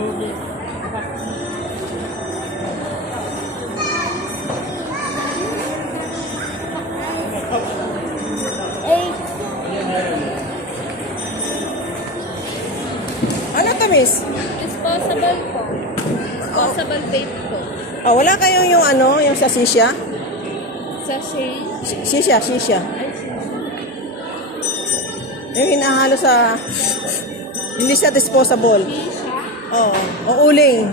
Ano to, miss? Disposable po. Disposable vape po. Oh, wala kayong yung ano, yung sa sisya? Sachet. Sisya. Ay, siya. Yung hinahalo sa... Hindi siya disposable. Shisha. Oo. O uling.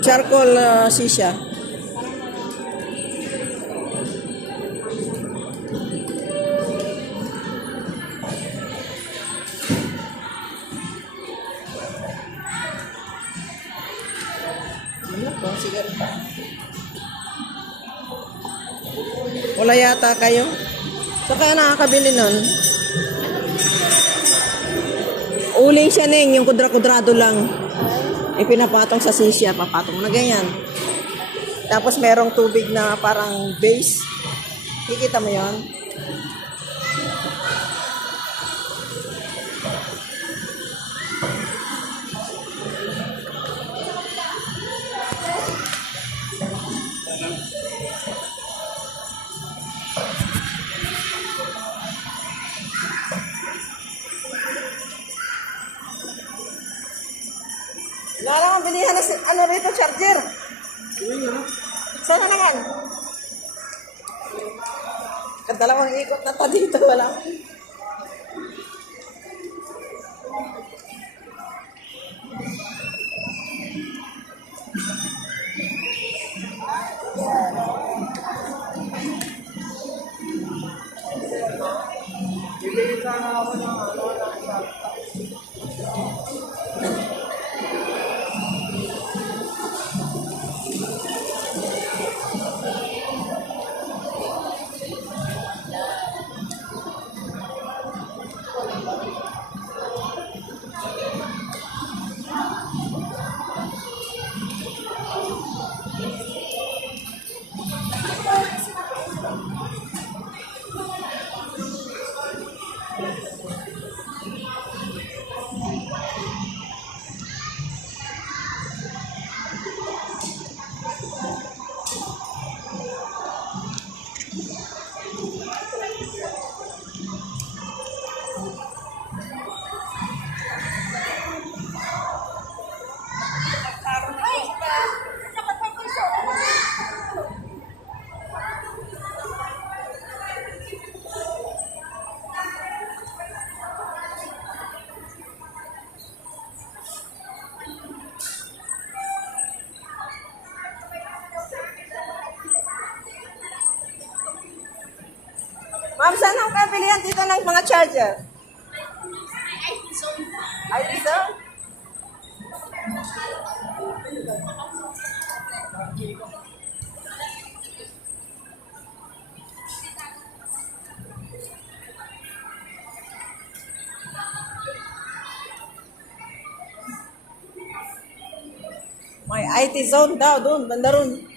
Charcoal sisya. Ano po? Sigarita. Wala yata kayo? So kaya nakakabili nun? Uling siya, Neng. Yung kudra-kudrado lang. Ipinapatong sa sisya. Papatong na ganyan. Tapos merong tubig na parang base. Kikita mo yon? Wala naman bilihan na ano rito, charger. Sana naman. Kadalawang ikot na pa dito, wala. Bibili sana ako ng ano. Ma'am, saan ang kapilihan dito ng mga charger? Ay, dito? May IT zone daw doon, banda ron.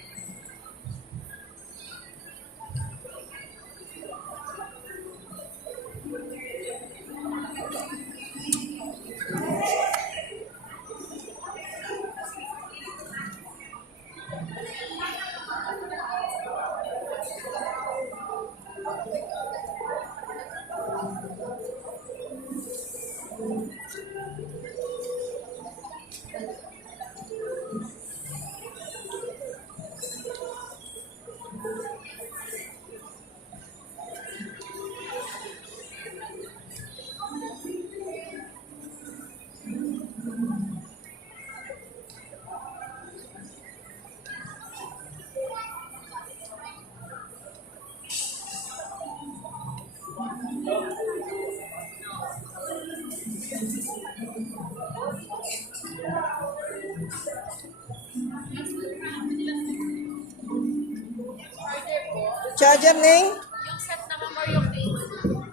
Charger, Neng? Yung set naman or yung cable?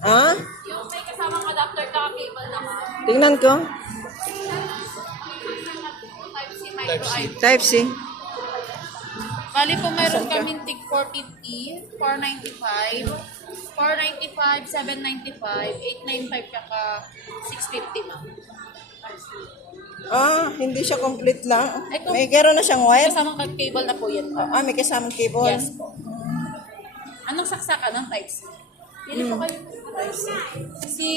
Ha? Yung may kasamang adapter ka cable naman. Tingnan ko. Type-C micro IC. Type-C. Bali po mayroon kaming TIG 450, 495, 495, 795, 895, kaka 650 ma'am. Hindi siya complete lang. Ito. May karoon na siyang wire. Kasamang cable na po yan. May kasamang cable. Yes po. Anong saksakan ng Type-C? Pili po kayo ng Type-C. Si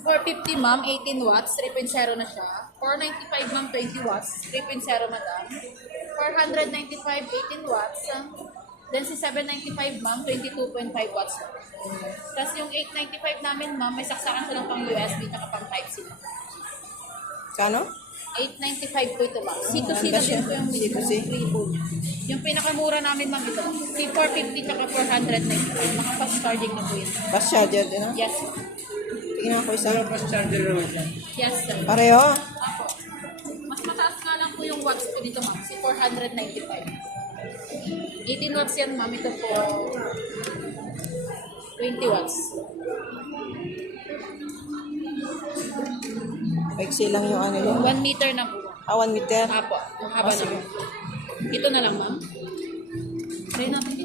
450 ma'am, 18 watts, 3.0 na siya. 495 ma'am, 20 watts, 3.0 madam. 495, 18 watts. Then si 795 ma'am, 22.5 watts na. Tapos yung 895 namin ma'am, may saksakan siya ng pang USB at pang Type-C. Kano? 895 po ito ma'am. C2C Ganda na siya. din po yung C2C. free po niya. Yung pinakamura namin ma'am ito, si 450 tsaka 495. Naka-fast charging na po yun. Fast charger din, ha? Yes. Tingnan ko isa. Yes, sir. Pareho. Ako. Mas mataas nga lang po yung watts po dito ma'am, si 495. 18 watts yan ma'am, ito po 20 watts. Paiksi lang yung ano yun. 1 meter na po. 1 meter. Apo, mahaba na po. Ito na lang ma'am. Try natin.